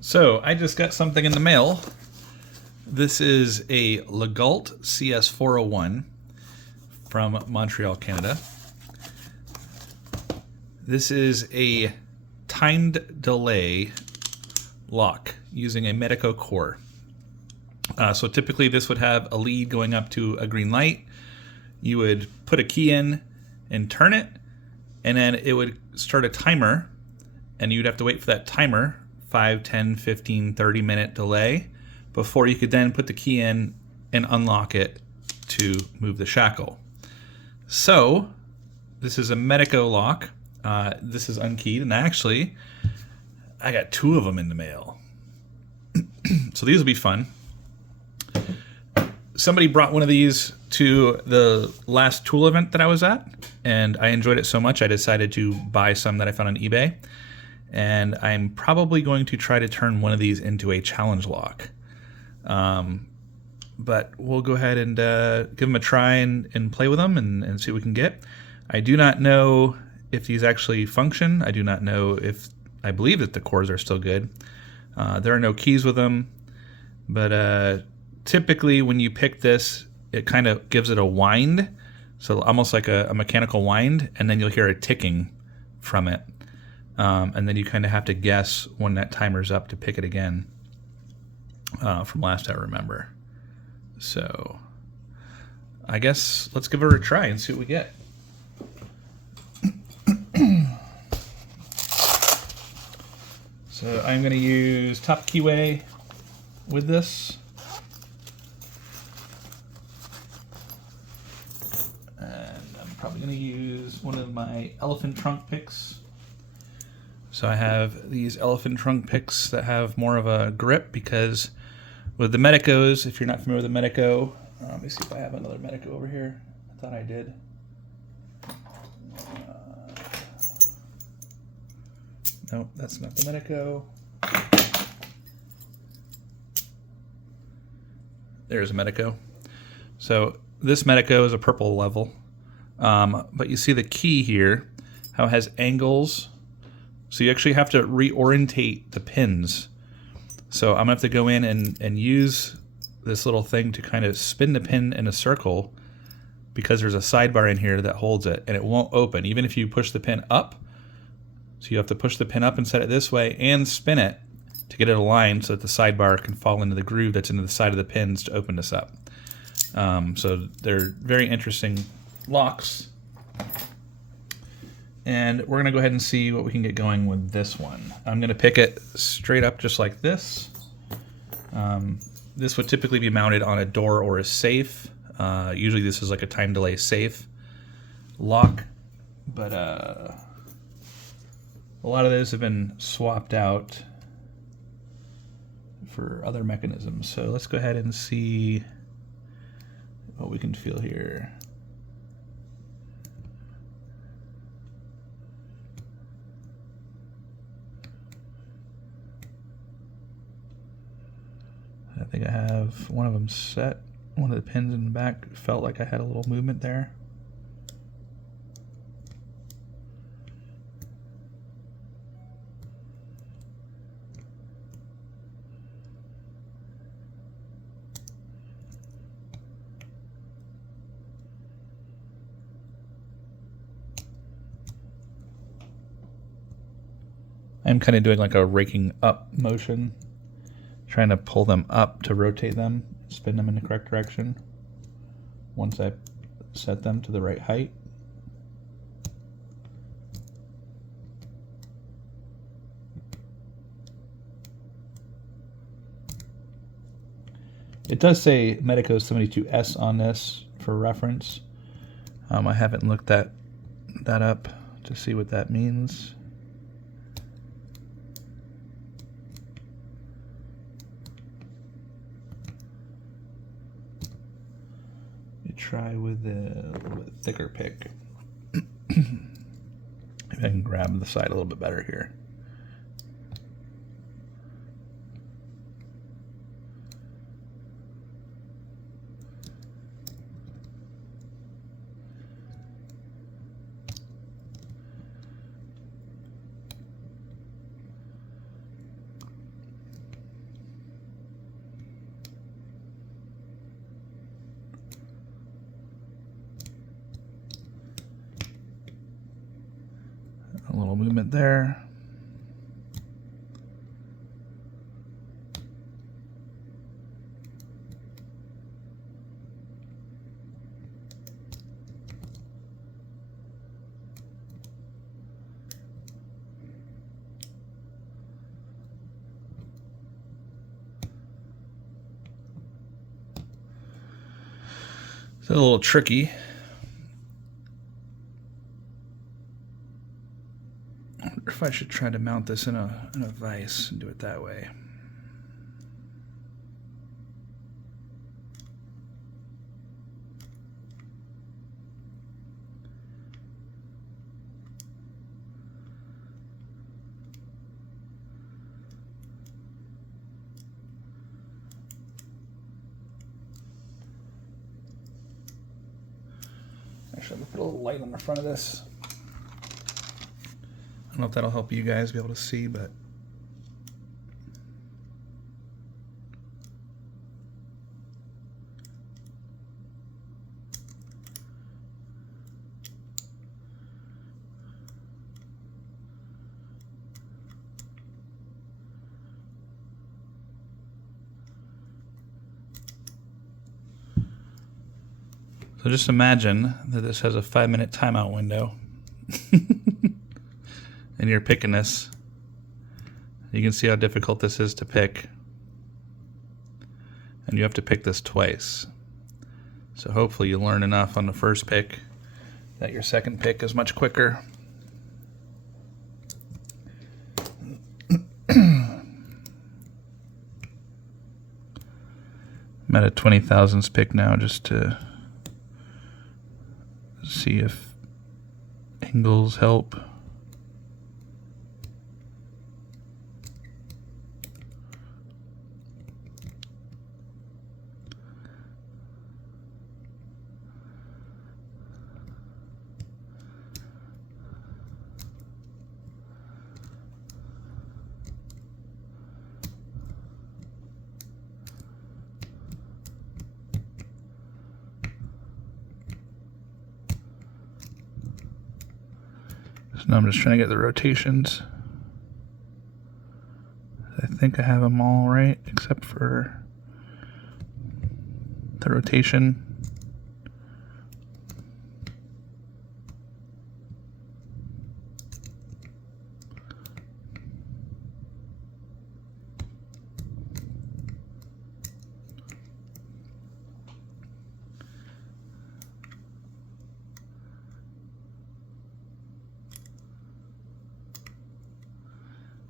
So I just got something in the mail. This is a Legault CS401 from Montreal, Canada. This is a timed delay lock using a Medico core. So typically this would have a lead going up to a green light. You would put a key in and turn it, and then it would start a timer, and you'd have to wait for that timer, 5, 10, 15, 30-minute delay, before you could then put the key in and unlock it to move the shackle. So this is a Medico lock. This is unkeyed, and actually I got 2 of them in the mail. So these will be fun. Somebody brought one of these to the last tool event that I was at, and I enjoyed it so much I decided to buy some that I found on eBay. And I'm probably going to try to turn one of these into a challenge lock. But we'll go ahead and give them a try and play with them and see what we can get. I do not know if these actually function. I do not know if I believe that the cores are still good. There are no keys with them, but typically when you pick this, it kind of gives it a wind, so almost like a mechanical wind, and then you'll hear a ticking from it. And then you kind of have to guess when that timer's up to pick it again, from last I remember. So I guess let's give it a try and see what we get. So I'm going to use Top Keyway with this. And I'm probably going to use one of my elephant trunk picks. So I have these elephant trunk picks that have more of a grip, because with the Medicos, if you're not familiar with the Medico, let me see if I have another Medico over here. I thought I did. Nope, that's not the Medico. There's a Medico. So this Medico is a purple level, but you see the key here, how it has angles. So you actually have to reorientate the pins. So I'm going to have to go in and use this little thing to kind of spin the pin in a circle, because there's a sidebar in here that holds it, and it won't open, even if you push the pin up. So you have to push the pin up and set it this way and spin it to get it aligned so that the sidebar can fall into the groove that's into the side of the pins to open this up. So they're very interesting locks. And we're going to go ahead and see what we can get going with this one. I'm going to pick it straight up just like this. This would typically be mounted on a door or a safe. Usually this is like a time delay safe lock, but a lot of those have been swapped out for other mechanisms. So let's go ahead and see what we can feel here. I think I have one of them set. One of the pins in the back felt like I had a little movement there. I'm kind of doing like a raking up motion, trying to pull them up to rotate them, spin them in the correct direction once I set them to the right height. It does say Medico 72S on this for reference. I haven't looked that up to see what that means. Try with a little bit thicker pick. Maybe I can grab the side a little bit better here. it there. It's a little tricky. I wonder if I should try to mount this in a vise and do it that way. Actually, I'm gonna put a little light on the front of this. I don't know if that'll help you guys be able to see, but so just imagine that this has a 5-minute timeout window. And you're picking this. You can see how difficult this is to pick. And you have to pick this twice. So hopefully you learn enough on the first pick that your second pick is much quicker. I'm at a 20,000ths pick now just to see if angles help. So now I'm just trying to get the rotations. I think I have them all right, except for the rotation.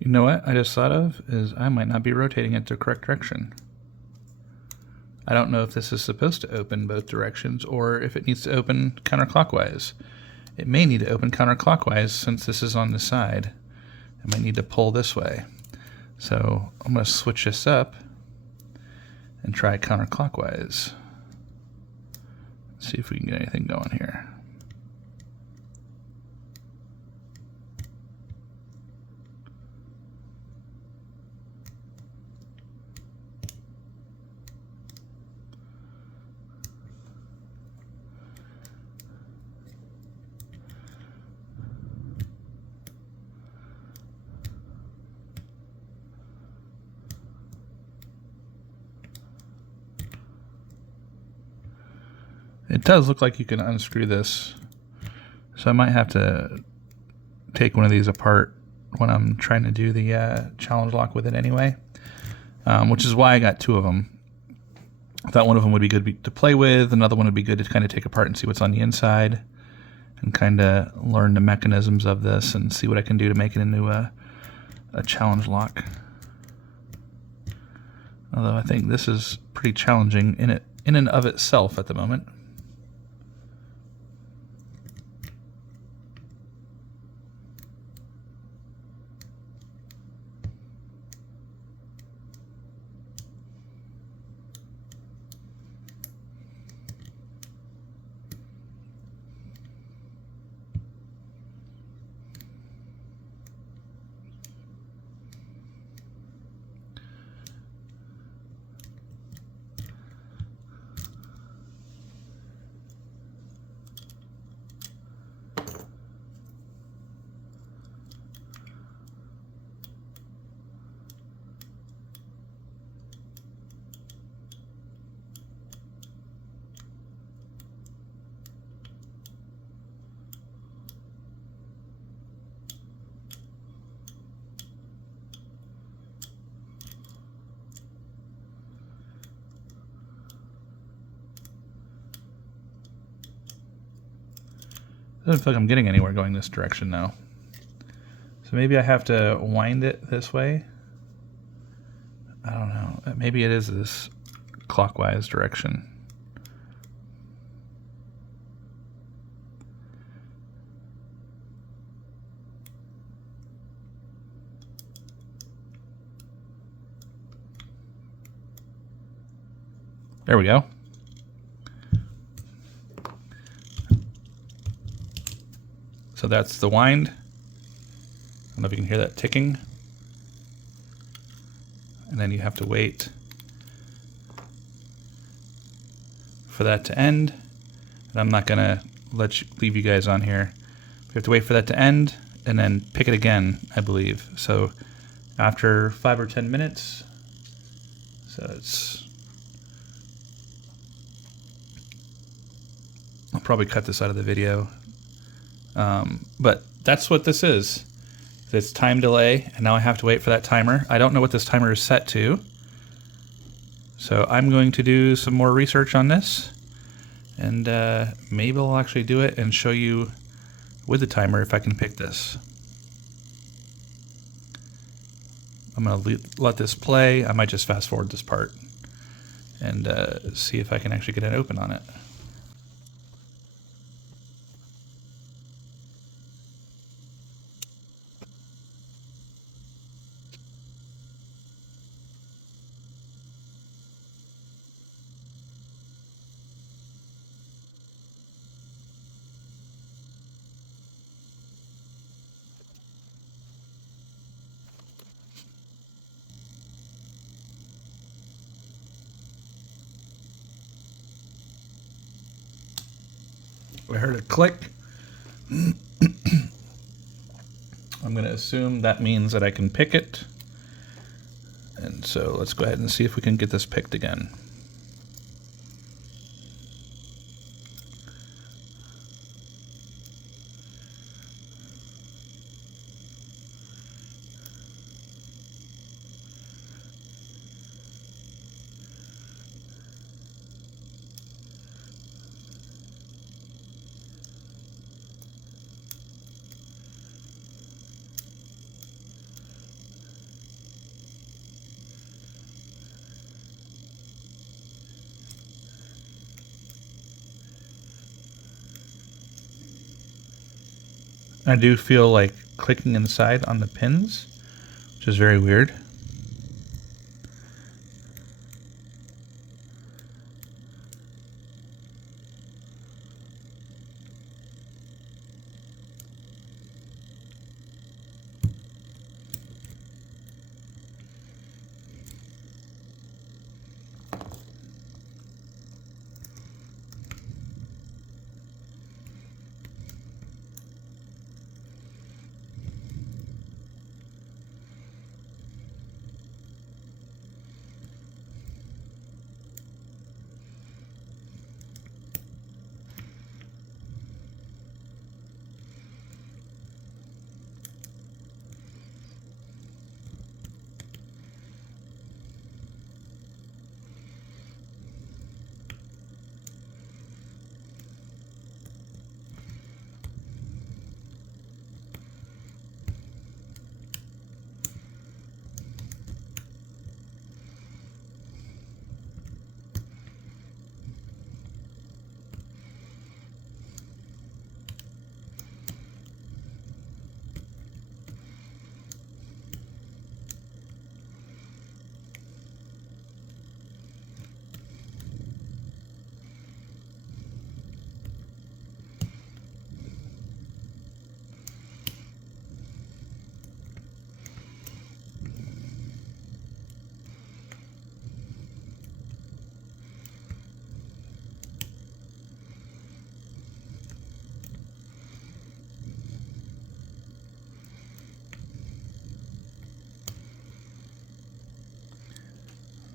You know what I just thought of is I might not be rotating it the correct direction. I don't know if this is supposed to open both directions or if it needs to open counterclockwise. It may need to open counterclockwise since this is on the side. I might need to pull this way. So I'm going to switch this up and try counterclockwise. See if we can get anything going here. It does look like you can unscrew this, so I might have to take one of these apart when I'm trying to do the challenge lock with it anyway, which is why I got two of them. I thought one of them would be good to play with, another one would be good to kind of take apart and see what's on the inside and kind of learn the mechanisms of this and see what I can do to make it into a challenge lock. Although I think this is pretty challenging in and of itself at the moment. Doesn't feel like I'm getting anywhere going this direction now. So maybe I have to wind it this way. I don't know. Maybe it is this clockwise direction. There we go. So that's the wind. I don't know if you can hear that ticking. And then you have to wait for that to end. And I'm not gonna leave you guys on here. We have to wait for that to end and then pick it again, I believe. So after 5 or 10 minutes, so I'll probably cut this out of the video. But that's what this is. It's time delay, and now I have to wait for that timer. I don't know what this timer is set to. So I'm going to do some more research on this, and maybe I'll actually do it and show you with the timer if I can pick this. I'm going to let this play. I might just fast forward this part and see if I can actually get it open on it. I heard a click. I'm going to assume that means that I can pick it. And so let's go ahead and see if we can get this picked again. I do feel like clicking inside on the pins, which is very weird.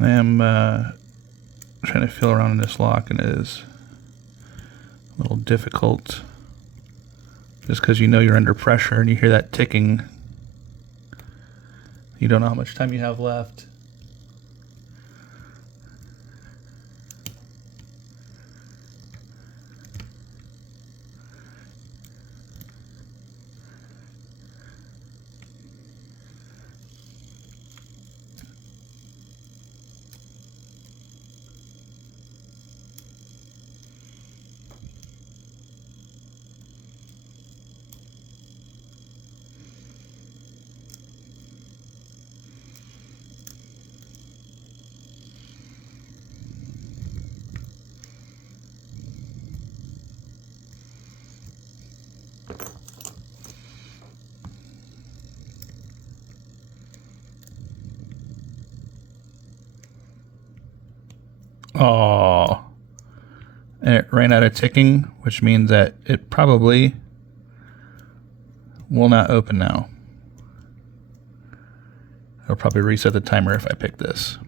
I am trying to feel around in this lock, and it is a little difficult just because you know you're under pressure and you hear that ticking. You don't know how much time you have left. Oh. And it ran out of ticking, which means that it probably will not open now. I'll probably reset the timer if I pick this.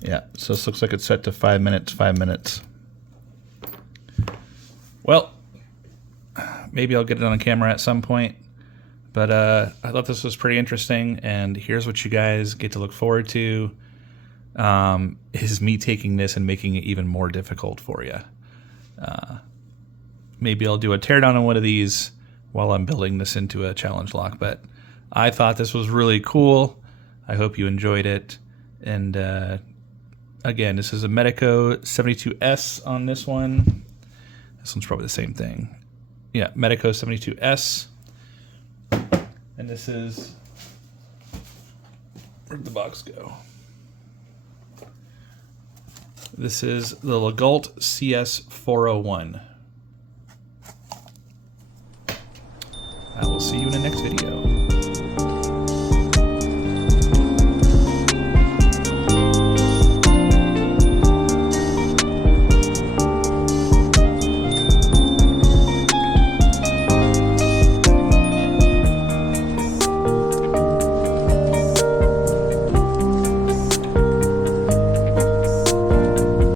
Yeah, so this looks like it's set to 5 minutes, 5 minutes. Well, maybe I'll get it on camera at some point, but I thought this was pretty interesting, and here's what you guys get to look forward to, is me taking this and making it even more difficult for you. Maybe I'll do a teardown on one of these while I'm building this into a challenge lock, but I thought this was really cool. I hope you enjoyed it, and again, this is a Medico 72S on this one. This one's probably the same thing. Yeah, Medico 72S. And this is, where'd the box go? This is the Legault CS401. I will see you in the next video.